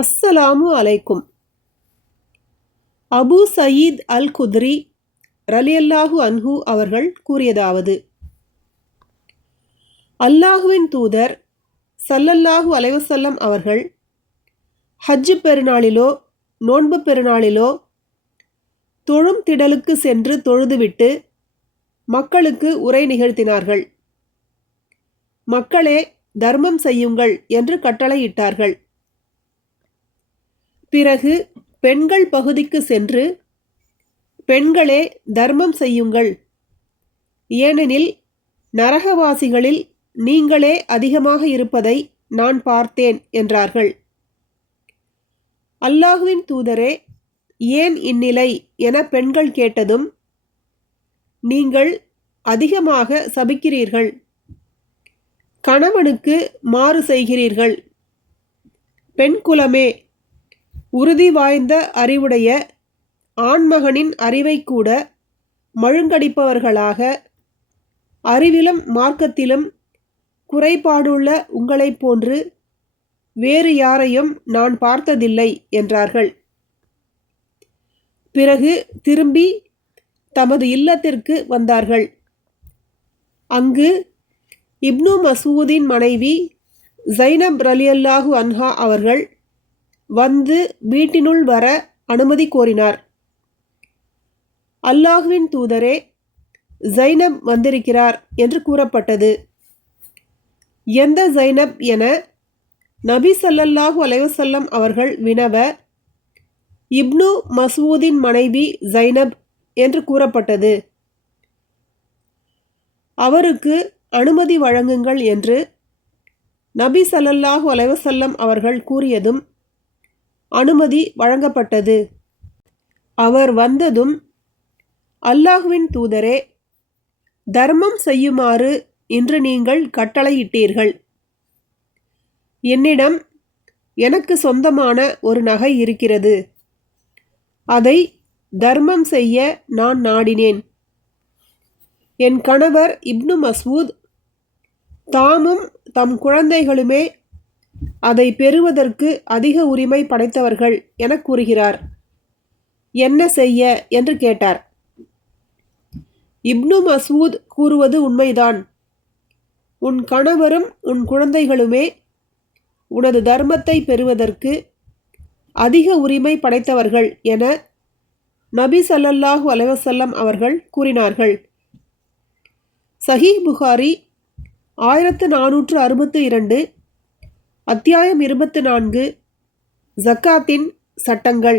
அஸ்ஸலாமு அலைக்கும். அபு சயீத் அல் குத்ரி ரலியல்லாஹு அன்ஹு அவர்கள் கூறியதாவது: அல்லாஹுவின் தூதர் ஸல்லல்லாஹு அலைஹி வஸல்லம் அவர்கள் ஹஜ் பெருநாளிலோ நோன்பு பெருநாளிலோ தொழும் திடலுக்கு சென்று தொழுதுவிட்டு மக்களுக்கு உரை நிகழ்த்தினார்கள். மக்களே, தர்மம் செய்யுங்கள் என்று கட்டளையிட்டார்கள். பிறகு பெண்கள் பகுதிக்கு சென்று, பெண்களே தர்மம் செய்யுங்கள், ஏனெனில் நரகவாசிகளில் நீங்களே அதிகமாக இருப்பதை நான் பார்த்தேன் என்றார்கள். அல்லாஹுவின் தூதரே, ஏன் இந்நிலை என பெண்கள் கேட்டதும், நீங்கள் அதிகமாக சபிக்கிறீர்கள், கணவனுக்கு மாறு செய்கிறீர்கள், பெண் குலமே, உறுதி வாய்ந்த அறிவுடைய ஆண்மகனின் அறிவை கூட மழுங்கடிப்பவர்களாக அறிவிலும் மார்க்கத்திலும் குறைபாடுள்ள உங்களைப் போன்று வேறு யாரையும் நான் பார்த்ததில்லை என்றார்கள். பிறகு திரும்பி தமது இல்லத்திற்கு வந்தார்கள். அங்கு இப்னு மசூதின் மனைவி ஸைனப் ரலியல்லாஹு அன்ஹா அவர்கள் வந்து வீட்டினுள் வர அனுமதி கோரினார். அல்லாஹுவின் தூதரே, ஸைனப் வந்திருக்கிறார் என்று கூறப்பட்டது. எந்த ஸைனப் என நபி ஸல்லல்லாஹு அலைஹி வஸல்லம் அவர்கள் வினவ, இப்னு மசூதின் மனைவி ஸைனப் என்று கூறப்பட்டது. அவருக்கு அனுமதி வழங்குங்கள் என்று நபி ஸல்லல்லாஹு அலைஹி வஸல்லம் அவர்கள் கூறியதும் அனுமதி வழங்கப்பட்டது. அவர் வந்ததும், அல்லாஹுவின் தூதரே, தர்மம் செய்யுமாறு இன்று நீங்கள் கட்டளையிட்டீர்கள். என்னிடம் எனக்கு சொந்தமான ஒரு நகை இருக்கிறது. அதை தர்மம் செய்ய நான் நாடினேன். என் கணவர் இப்னு மசூத் தாமும் தம் குழந்தைகளுமே அதை பெறுவதற்கு அதிக உரிமை படைத்தவர்கள் என கூறுகிறார். என்ன செய்ய என்று கேட்டார். இப்னு மசூத் கூறுவது உண்மைதான். உன் கணவரும் உன் குழந்தைகளுமே உனது தர்மத்தை பெறுவதற்கு அதிக உரிமை படைத்தவர்கள் என நபி ஸல்லல்லாஹு அலைஹி வஸல்லம் அவர்கள் கூறினார்கள். சஹீஹ் புகாரி 1462, அத்தியாயம் 24, ஜக்காத்தின் சட்டங்கள்.